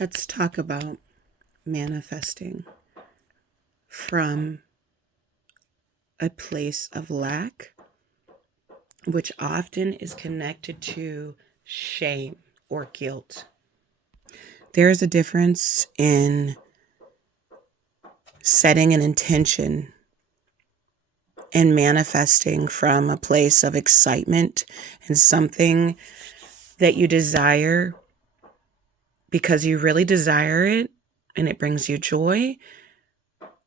Let's talk about manifesting from a place of lack, which often is connected to shame or guilt. There is a difference in setting an intention and manifesting from a place of excitement and something that you desire because you really desire it and it brings you joy,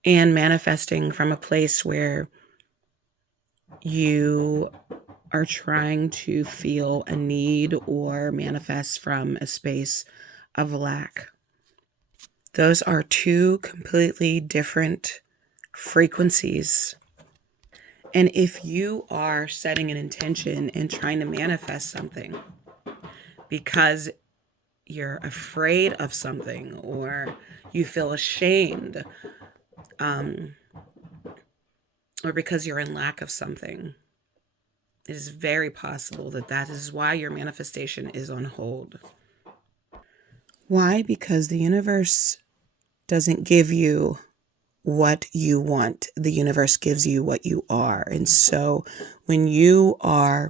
and manifesting from a place where you are trying to feel a need or manifest from a space of lack. Those are two completely different frequencies. And if you are setting an intention and trying to manifest something because you're afraid of something or you feel ashamed, um, or because you're in lack of something, it is very possible that that is why your manifestation is on hold. Why? Because the universe doesn't give you what you want. The universe gives you what you are. And so when you are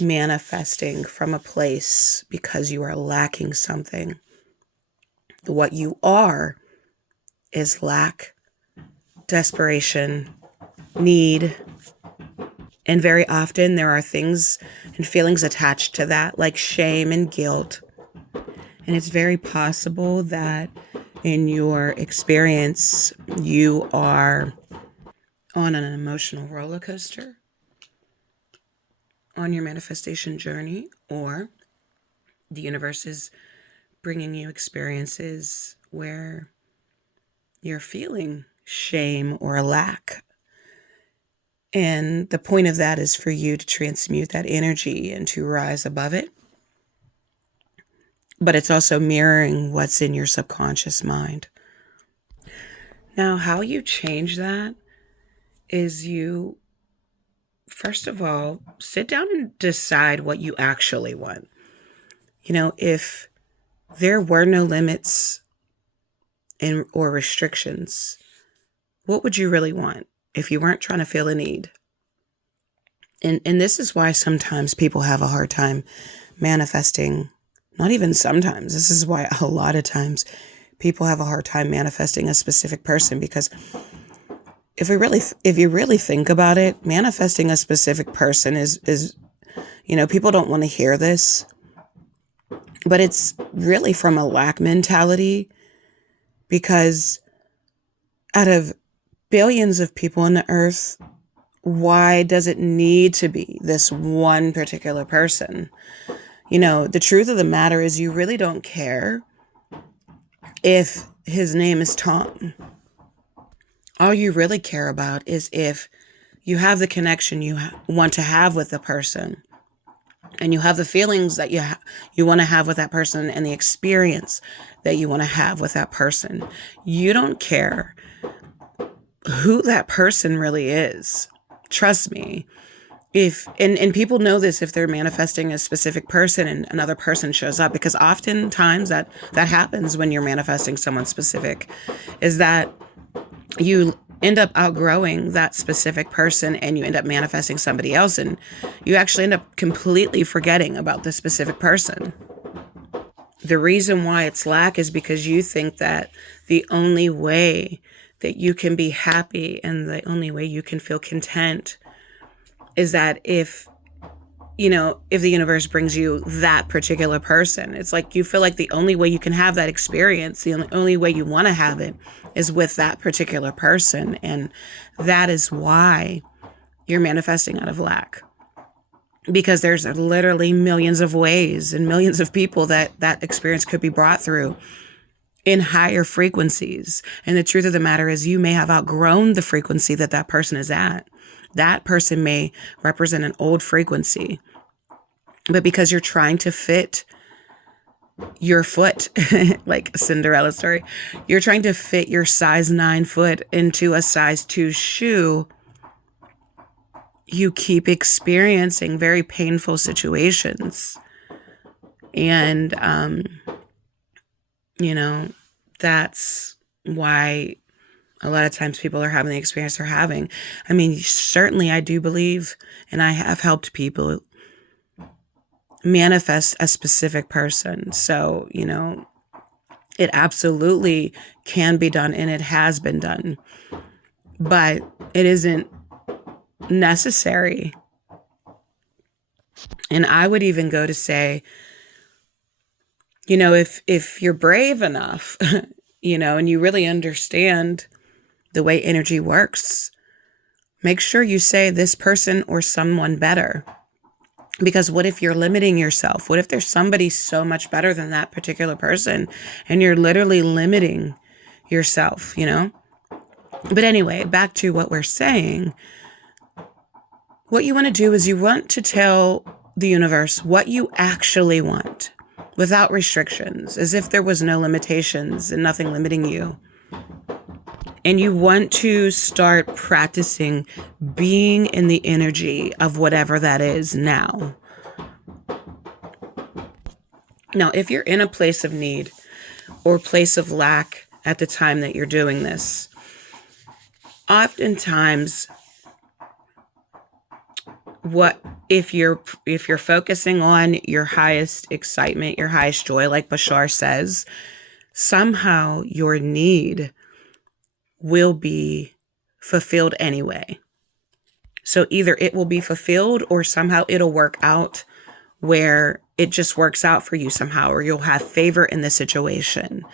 manifesting from a place because you are lacking something, what you are is lack, desperation, need. And very often there are things and feelings attached to that, like shame and guilt. And it's very possible that in your experience, you are on an emotional roller coaster on your manifestation journey, or the universe is bringing you experiences where you're feeling shame or a lack. And the point of that is for you to transmute that energy and to rise above it. But it's also mirroring what's in your subconscious mind. Now, how you change that is you, first of all, sit down and decide what you actually want. If there were no limits or restrictions, what would you really want if you weren't trying to feel a need? And this is why sometimes people have a hard time manifesting. Not even sometimes. This is why a lot of times people have a hard time manifesting a specific person, because if you really think about it, manifesting a specific person is people don't want to hear this, but it's really from a lack mentality, because out of billions of people on the earth, why does it need to be this one particular person? The truth of the matter is you really don't care if his name is Tom. All you really care about is if you have the connection you want to have with the person, and you have the feelings that you want to have with that person, and the experience that you want to have with that person. You don't care who that person really is. Trust me. And people know this if they're manifesting a specific person and another person shows up, because oftentimes that happens when you're manifesting someone specific, is that you end up outgrowing that specific person and you end up manifesting somebody else, and you actually end up completely forgetting about the specific person. The reason why it's lack is because you think that the only way that you can be happy and the only way you can feel content is that if the universe brings you that particular person. It's like you feel like the only way you can have that experience, the only way you want to have it, is with that particular person. And that is why you're manifesting out of lack. Because there's literally millions of ways and millions of people that experience could be brought through in higher frequencies. And the truth of the matter is you may have outgrown the frequency that person is at. That person may represent an old frequency. But because you're trying to fit your foot, like Cinderella story, you're trying to fit your size 9 foot into a size 2 shoe, you keep experiencing very painful situations. And You know, that's why a lot of times people are having the experience they're having. I mean, certainly I do believe, and I have helped people manifest a specific person. So, it absolutely can be done and it has been done, but it isn't necessary. And I would even go to say, if you're brave enough, and you really understand the way energy works, make sure you say this person or someone better. Because what if you're limiting yourself? What if there's somebody so much better than that particular person and you're literally limiting yourself, But anyway, back to what we're saying. What you want to do is you want to tell the universe what you actually want without restrictions, as if there was no limitations and nothing limiting you. And you want to start practicing being in the energy of whatever that is now. Now, if you're in a place of need or place of lack at the time that you're doing this, oftentimes if you're focusing on your highest excitement, your highest joy, like Bashar says, somehow your need will be fulfilled anyway. So either it will be fulfilled or somehow it'll work out where it just works out for you somehow, or you'll have favor in the situation.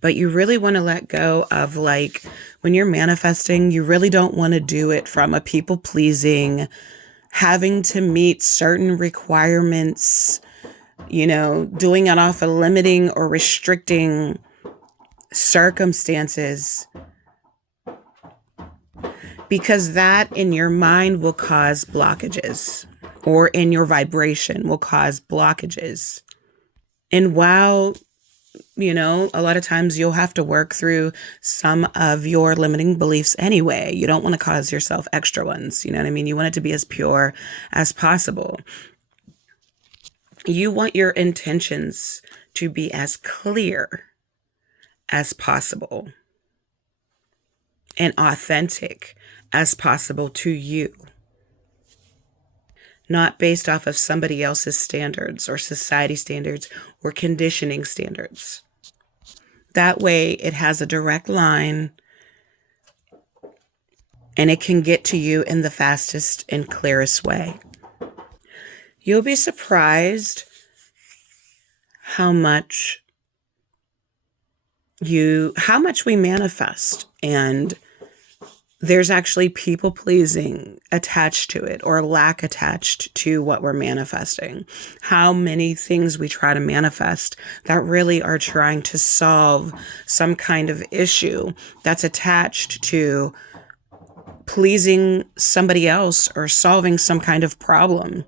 But you really want to let go of, like, when you're manifesting, you really don't want to do it from a people pleasing, having to meet certain requirements, doing it off of limiting or restricting circumstances, because that in your mind will cause blockages, or in your vibration will cause blockages. And while a lot of times you'll have to work through some of your limiting beliefs anyway, you don't want to cause yourself extra ones. You know what I mean? You want it to be as pure as possible. You want your intentions to be as clear as possible and authentic as possible to you, not based off of somebody else's standards or society standards or conditioning standards. That way it has a direct line and it can get to you in the fastest and clearest way. You'll be surprised how much we manifest, and there's actually people pleasing attached to it, or lack attached to what we're manifesting. How many things we try to manifest that really are trying to solve some kind of issue that's attached to pleasing somebody else or solving some kind of problem.